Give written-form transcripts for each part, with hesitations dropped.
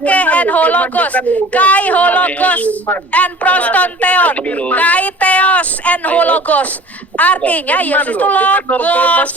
arke and hologos, kai hologos and proston theon, kai theos and hologos. Artinya Yesus itu logos.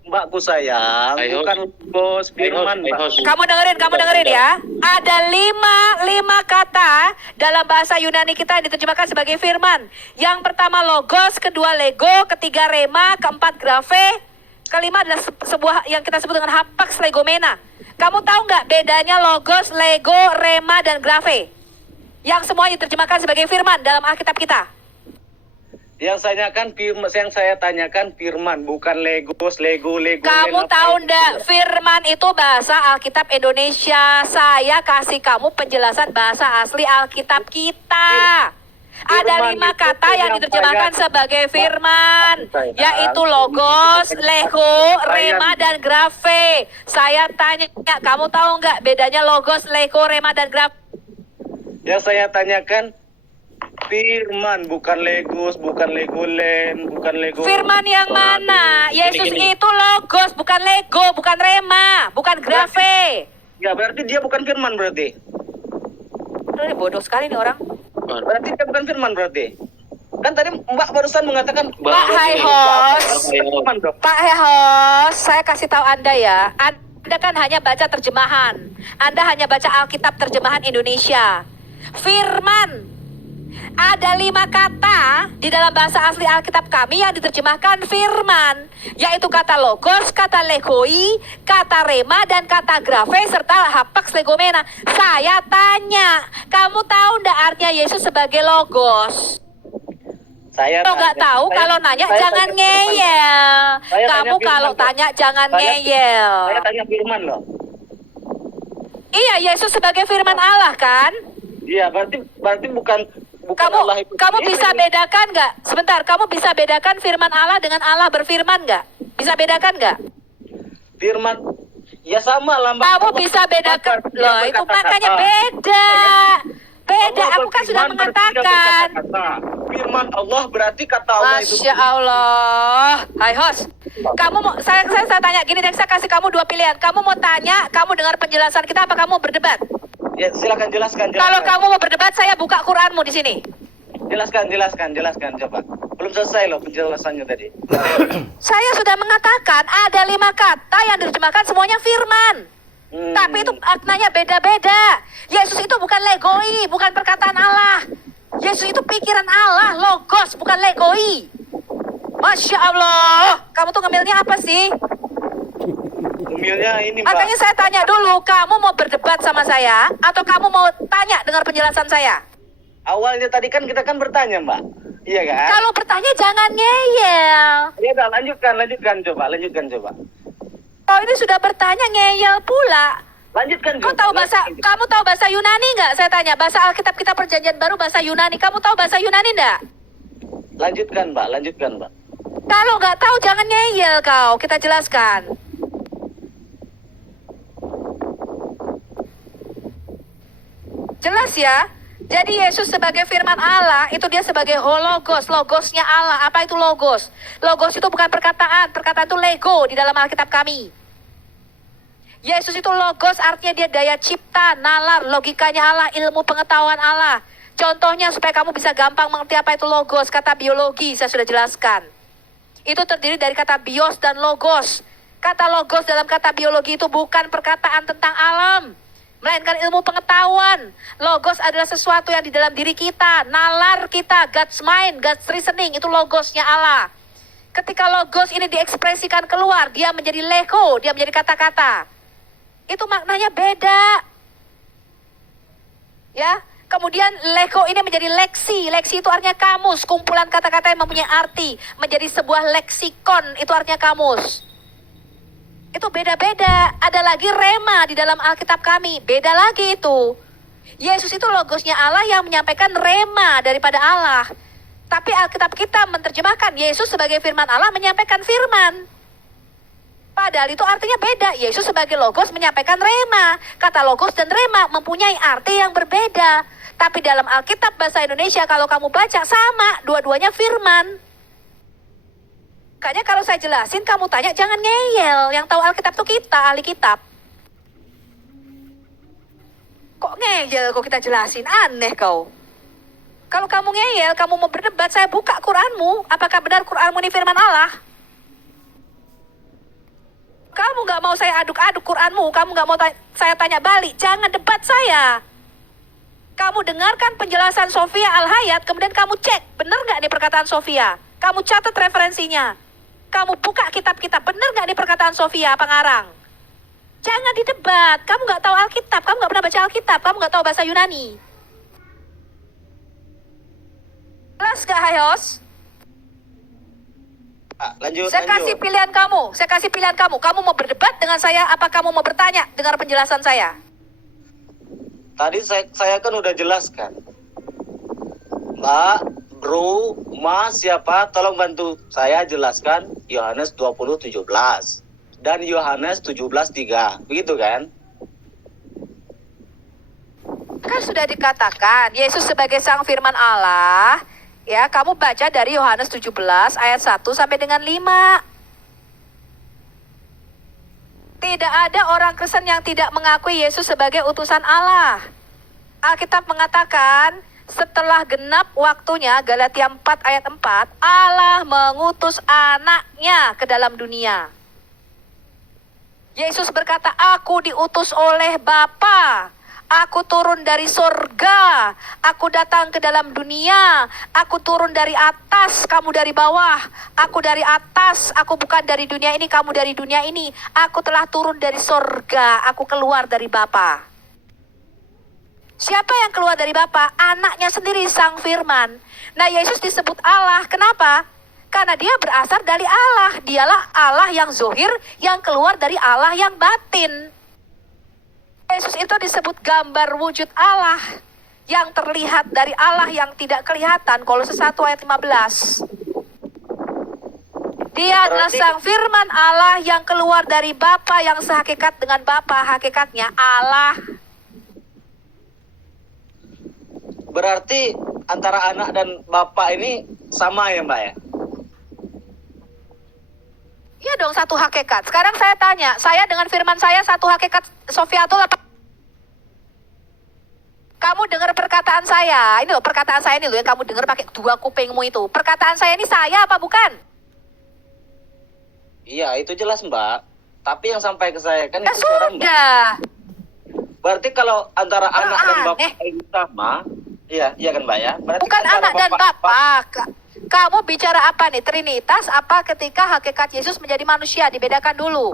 Mbakku sayang, bukan logos, firman. Kamu dengerin ya. Ada lima kata dalam bahasa Yunani kita yang diterjemahkan sebagai firman. Yang pertama logos, kedua lego, ketiga rema, keempat graphe, kelima adalah sebuah yang kita sebut dengan hapax legomena. Kamu tahu nggak bedanya logos, lego, rema, dan graphe? Yang semua diterjemahkan sebagai firman dalam Alkitab kita. Yang saya tanyakan firman, bukan legos, lego. Kamu tahu ndak firman itu bahasa Alkitab Indonesia. Saya kasih kamu penjelasan bahasa asli Alkitab kita. Ada 5 kata yang diterjemahkan sebagai firman, yaitu logos, lego, rema, dan graphe. Saya tanya, kamu tahu nggak bedanya logos, lego, rema, dan graphe? Yang saya tanyakan firman, bukan legos, bukan legoland, bukan lego. Firman yang mana? Yesus itu logos, bukan lego, bukan rema, bukan graphe. Ya berarti dia bukan firman berarti. Ini bodoh sekali nih orang. Berarti dia bukan firman berarti. Kan tadi Mbak barusan mengatakan Pak Hai Host, saya kasih tahu Anda ya. Anda kan hanya baca terjemahan. Anda hanya baca Alkitab terjemahan Indonesia. Firman. Ada 5 kata di dalam bahasa asli Alkitab kami yang diterjemahkan firman, yaitu kata logos, kata legoi, kata rema, dan kata graphe, serta hapax legomena. Saya tanya, kamu tahu ndak artinya Yesus sebagai logos? Kalau nggak tahu, kalau nanya jangan ngeyel. Kamu kalau tanya jangan ngeyel. Saya tanya firman loh. Iya, Yesus sebagai firman Allah kan? Iya, berarti bukan kamu bisa bedakan nggak? Sebentar, kamu bisa bedakan firman Allah dengan Allah berfirman nggak? Bisa bedakan nggak? Firman, ya sama lah Mbak. Kamu bisa bedakan, loh itu makanya beda. Beda, aku kan sudah mengatakan. Firman Allah berarti kata Allah itu. Masya Allah. Hai host, kamu mau, saya tanya gini deh, saya kasih kamu 2 pilihan. Kamu mau tanya, kamu dengar penjelasan kita, apa kamu berdebat? Ya, silakan jelaskan. Kalau kamu mau berdebat, saya buka Quranmu di sini. Jelaskan coba. Belum selesai loh penjelasannya tadi. Saya sudah mengatakan ada 5 kata yang diterjemahkan semuanya firman. Tapi itu maknanya beda-beda. Yesus itu bukan legoi, bukan perkataan Allah. Yesus itu pikiran Allah, logos, bukan legoi. Masya Allah, kamu tuh ngemilnya apa sih? Ngemilnya ini Mbak. Makanya saya tanya dulu, kamu mau berdebat sama saya atau kamu mau tanya dengar penjelasan saya? Awalnya tadi kan kita kan bertanya Mbak, iya kan? Kalau bertanya jangan ngeyel. Ya udah lanjutkan coba. Oh ini sudah bertanya ngeyel pula. Lanjutkan coba. Kamu tahu bahasa Yunani nggak? Saya tanya, bahasa Alkitab kita Perjanjian Baru bahasa Yunani. Kamu tahu bahasa Yunani nggak? Lanjutkan Mbak. Kalau nggak tahu jangan ngeyel kau, kita jelaskan. Jelas ya? Jadi Yesus sebagai firman Allah, itu dia sebagai hologos, logosnya Allah. Apa itu logos? Logos itu bukan perkataan itu lego di dalam Alkitab kami. Yesus itu logos artinya dia daya cipta, nalar, logikanya Allah, ilmu pengetahuan Allah. Contohnya supaya kamu bisa gampang mengerti apa itu logos, kata biologi saya sudah jelaskan. Itu terdiri dari kata bios dan logos. Kata logos dalam kata biologi itu bukan perkataan tentang alam, melainkan ilmu pengetahuan. Logos adalah sesuatu yang di dalam diri kita, nalar kita, God's mind, God's reasoning, itu logosnya Allah. Ketika logos ini diekspresikan keluar, dia menjadi lego, dia menjadi kata-kata. Itu maknanya beda. Ya, kemudian lego ini menjadi leksi. Leksi itu artinya kamus, kumpulan kata-kata yang mempunyai arti. Menjadi sebuah leksikon, itu artinya kamus. Itu beda-beda. Ada lagi rema di dalam Alkitab kami. Beda lagi itu. Yesus itu logosnya Allah yang menyampaikan rema daripada Allah. Tapi Alkitab kita menerjemahkan Yesus sebagai firman Allah menyampaikan firman. Padahal itu artinya beda. Yesus sebagai logos menyampaikan rema. Kata logos dan rema mempunyai arti yang berbeda. Tapi dalam Alkitab bahasa Indonesia kalau kamu baca sama. Dua-duanya firman. Makanya kalau saya jelasin, kamu tanya jangan ngeyel. Yang tahu Alkitab itu kita, ahli kitab. Kok ngeyel kok kita jelasin? Aneh kau. Kalau kamu ngeyel, kamu mau berdebat, saya buka Quranmu. Apakah benar Quranmu ini firman Allah? Kamu nggak mau saya aduk-aduk Quranmu, kamu nggak mau saya tanya balik, jangan debat saya. Kamu dengarkan penjelasan Sofia Al-Hayat, kemudian kamu cek, benar nggak nih perkataan Sofia? Kamu catat referensinya. Kamu buka kitab-kitab, benar nggak nih perkataan Sofia Pangarang? Jangan didebat, kamu nggak tahu Alkitab, kamu nggak pernah baca Alkitab, kamu nggak tahu bahasa Yunani. Jelas nggak, Hayos? Lanjut, Saya kasih lanjut. pilihan kamu, saya kasih pilihan kamu. Kamu mau berdebat dengan saya, apa kamu mau bertanya dengar penjelasan saya? Tadi saya kan udah jelaskan. Mbak, bro, mas, siapa? Tolong bantu saya jelaskan Yohanes 20:17 dan Yohanes 17:3. Begitu kan? Kan sudah dikatakan, Yesus sebagai sang firman Allah, ya kamu baca dari Yohanes 17 ayat 1 sampai dengan 5. Tidak ada orang Kristen yang tidak mengakui Yesus sebagai utusan Allah. Alkitab mengatakan, setelah genap waktunya, Galatia 4 ayat 4, Allah mengutus anaknya ke dalam dunia. Yesus berkata, aku diutus oleh Bapa. Aku turun dari sorga, aku datang ke dalam dunia, aku turun dari atas, kamu dari bawah, aku dari atas, aku bukan dari dunia ini, kamu dari dunia ini, aku telah turun dari sorga, aku keluar dari Bapa. Siapa yang keluar dari Bapa? Anaknya sendiri, sang firman. Nah, Yesus disebut Allah, kenapa? Karena dia berasal dari Allah, dialah Allah yang zohir, yang keluar dari Allah yang batin. Yesus itu disebut gambar wujud Allah yang terlihat dari Allah yang tidak kelihatan. Kolose 1 ayat 15. Dia adalah sang firman Allah yang keluar dari Bapa yang sehakikat dengan Bapa, hakikatnya Allah. Berarti antara anak dan bapak ini sama ya, Mbak ya? Iya dong, satu hakikat. Sekarang saya tanya, saya dengan firman saya satu hakikat Sofiatul apa? Kamu dengar perkataan saya, ini loh perkataan saya ini loh yang kamu dengar pakai dua kupingmu itu. Perkataan saya ini saya apa bukan? Iya, itu jelas, Mbak. Tapi yang sampai ke saya kan Ya itu suara Mbak. sudah. Berarti kalau antara anak dan aneh. bapak ini sama, iya kan, Mbak ya? Berarti Bukan antara anak dan bapak. Kamu bicara apa nih? Trinitas apa ketika hakikat Yesus menjadi manusia? Dibedakan dulu.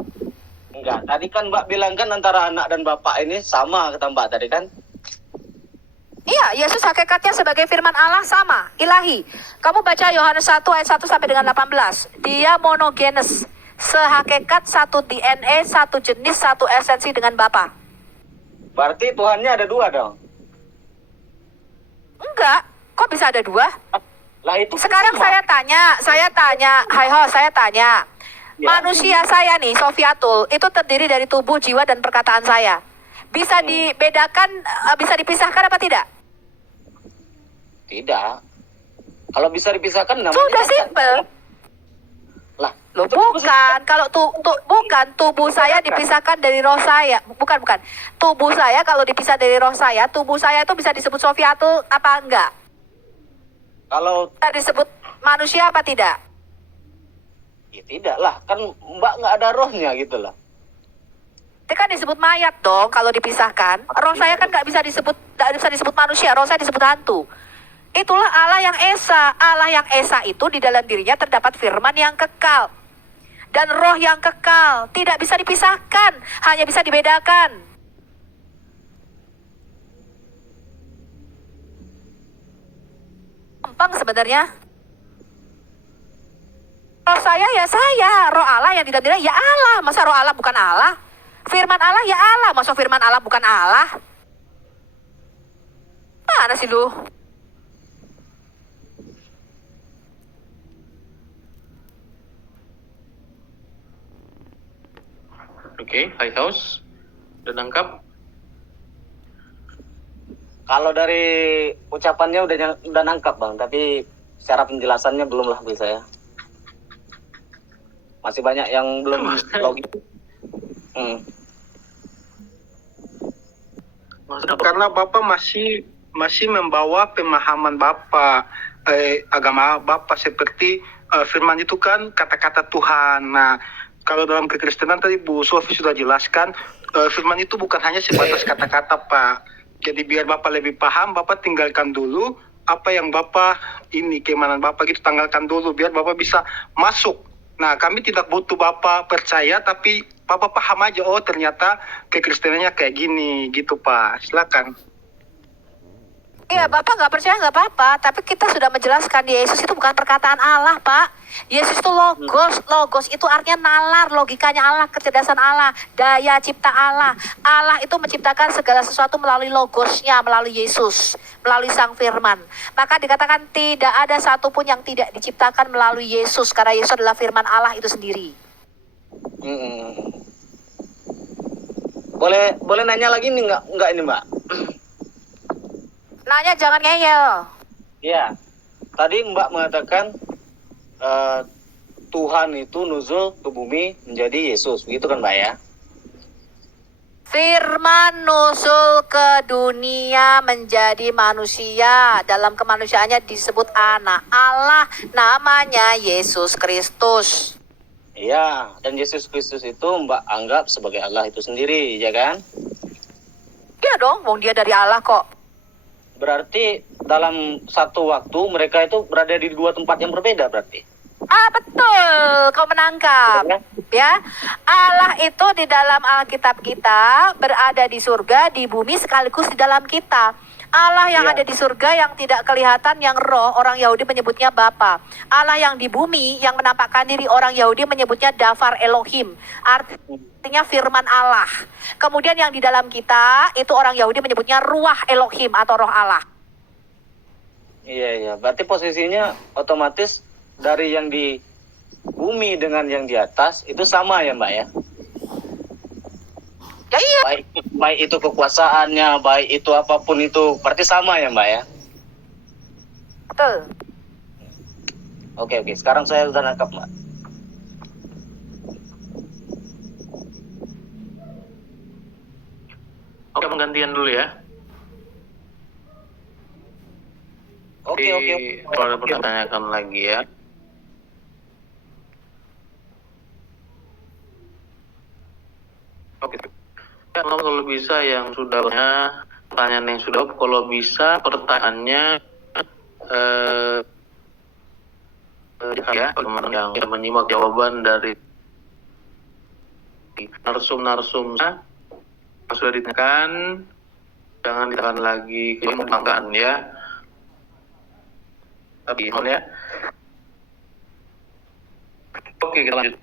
Enggak, tadi kan Mbak bilang kan antara anak dan bapak ini sama, kata Mbak tadi kan? Iya, Yesus hakikatnya sebagai firman Allah sama, ilahi. Kamu baca Yohanes 1 ayat 1 sampai dengan 18. Dia monogenes, sehakikat, satu DNA, satu jenis, satu esensi dengan Bapa. Berarti Tuhannya ada dua dong? Enggak, kok bisa ada dua? Lah itu kan Sekarang sama. saya tanya, hai ho, saya tanya. Ya. Manusia saya nih, Sofiatul, itu terdiri dari tubuh, jiwa, dan perkataan saya. Bisa dibedakan, bisa dipisahkan apa tidak? Tidak. Kalau bisa dipisahkan namanya Sudah kan- simpel. Lah, Loh itu bukan, kalau bukan tubuh saya dipisahkan dari roh saya. Bukan. Tubuh saya kalau dipisah dari roh saya, tubuh saya itu bisa disebut Sofiatul apa enggak? kalau Bisa disebut manusia apa tidak? ya tidak lah, kan Mbak nggak ada rohnya gitu lah. Itu kan disebut mayat dong kalau dipisahkan. Roh saya kan nggak bisa disebut manusia, roh saya disebut hantu. Itulah Allah yang Esa. Allah yang Esa itu di dalam dirinya terdapat firman yang kekal. Dan roh yang kekal. Tidak bisa dipisahkan. Hanya bisa dibedakan. Gampang sebenarnya. Roh saya ya saya. Roh Allah yang di dalam dirinya ya Allah. Masa roh Allah bukan Allah? Firman Allah ya Allah. Masa firman Allah bukan Allah? Mana sih lu? Oke, High House. Udah nangkap? Kalau dari ucapannya udah nangkap Bang, tapi secara penjelasannya belum lah bagi saya. Masih banyak yang belum logis. Maksudnya apa? Karena Bapak masih membawa pemahaman Bapak, agama Bapak seperti firman itu kan kata-kata Tuhan. Nah, kalau dalam kekristenan tadi Bu Sofi sudah jelaskan, firman itu bukan hanya sebatas kata-kata, Pak. Jadi biar Bapak lebih paham, Bapak tinggalkan dulu apa yang Bapak keimanan Bapak gitu, tanggalkan dulu biar Bapak bisa masuk. Nah, kami tidak butuh Bapak percaya, tapi Bapak paham aja, oh ternyata kekristenannya kayak gini, gitu Pak. Silakan. Iya, Bapak nggak percaya nggak apa-apa, tapi kita sudah menjelaskan Yesus itu bukan perkataan Allah, Pak. Yesus itu logos, logos itu artinya nalar, logikanya Allah, kecerdasan Allah, daya cipta Allah. Allah itu menciptakan segala sesuatu melalui logosnya, melalui Yesus, melalui Sang Firman. Maka dikatakan tidak ada satupun yang tidak diciptakan melalui Yesus, karena Yesus adalah Firman Allah itu sendiri. Boleh nanya lagi nih nggak ini Mbak? Nanya jangan ngeyel. Iya. Tadi Mbak mengatakan Tuhan itu nuzul ke bumi menjadi Yesus, begitu kan Mbak ya? Firman nusul ke dunia menjadi manusia. Dalam kemanusiaannya disebut anak Allah, namanya Yesus Kristus. Iya, dan Yesus Kristus itu Mbak anggap sebagai Allah itu sendiri, ya kan? Iya dong, wong dia dari Allah kok. Berarti dalam satu waktu mereka itu berada di dua tempat yang berbeda berarti. Ah betul, kau menangkap. Ya, Allah itu di dalam Alkitab kita berada di surga, di bumi sekaligus di dalam kita. Allah yang Iya. ada di surga yang tidak kelihatan, yang roh, orang Yahudi menyebutnya Bapa. Allah yang di bumi yang menampakkan diri, orang Yahudi menyebutnya Dafar Elohim. Artinya firman Allah. Kemudian yang di dalam kita itu orang Yahudi menyebutnya Ruah Elohim atau roh Allah. Iya. Berarti posisinya otomatis dari yang di bumi dengan yang di atas itu sama ya Mbak ya? Ya iya. Baik itu kekuasaannya, baik itu apapun itu, berarti sama ya Mbak ya? Betul. Oke. Sekarang saya sudah nangkap Mbak. Oke, penggantian dulu ya. Oke. Kalau ada pertanyaan lagi ya. Oke. Ya, kalau bisa yang sudah pertanyaan yang sudah, kalau bisa pertanyaannya ya, teman-teman yang menyimak jawaban dari narsum-narsum yang sudah ditekan, jangan ditekan lagi ke pertanyaan ya. Tapi ya. Oke, kita lanjut.